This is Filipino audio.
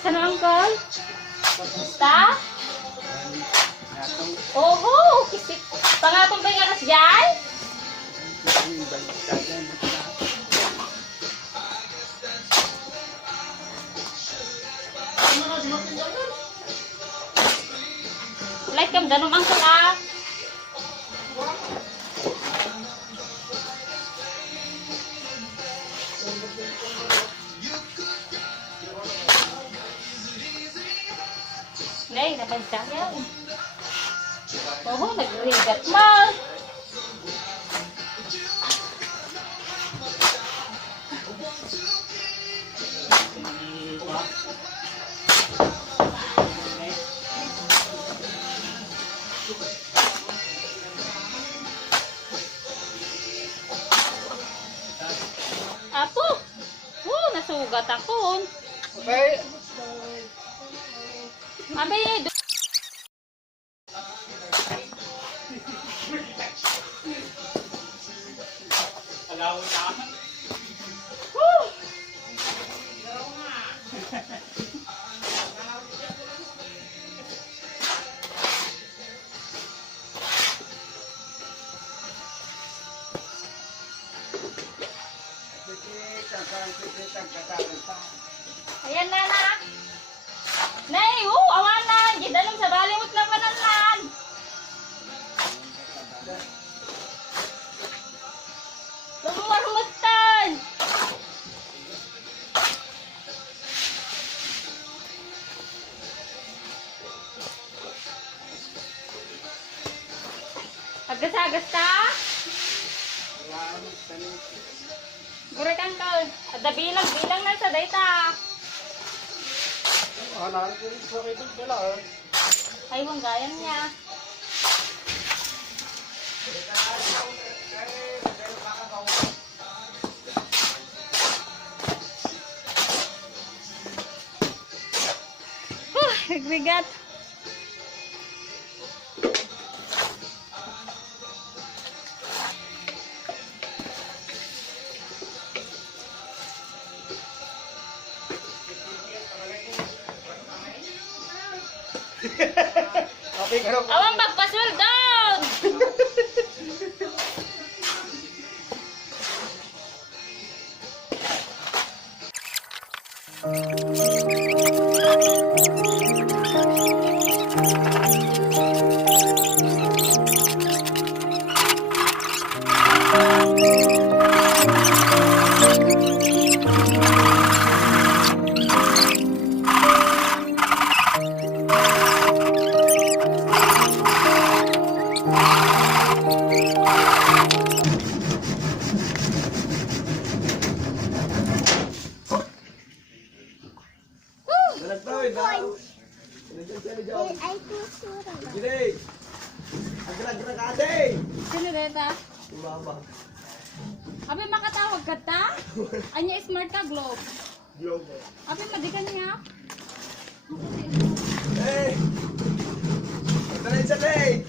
Sana uncle? Basta? Oho, kisip. Pangatong ba yung anas dyan? Like kam danom uncle ah. Nay, napansayan. Oo, nagrigat mo. Apo, nasugat ako. Okay. Abi, Alawin na. ayan na na. Nay, awanan. Gidalam sa balimot lang kananan. Lumurmutan. Agas-agas ta? Gure kang kal. Ada bilang na sa data. Anak ko rin sa kayo pala. Ay, wang gayan niya. Nagbigat. Okay, karong. Awang magpaswell down! Gini. Agra-agra ka ate. Sino deta? Mama. Abi makatawag ka ta? Anya smart ka globe. Globo. Abi madikan nga. Hey. Tara sa day.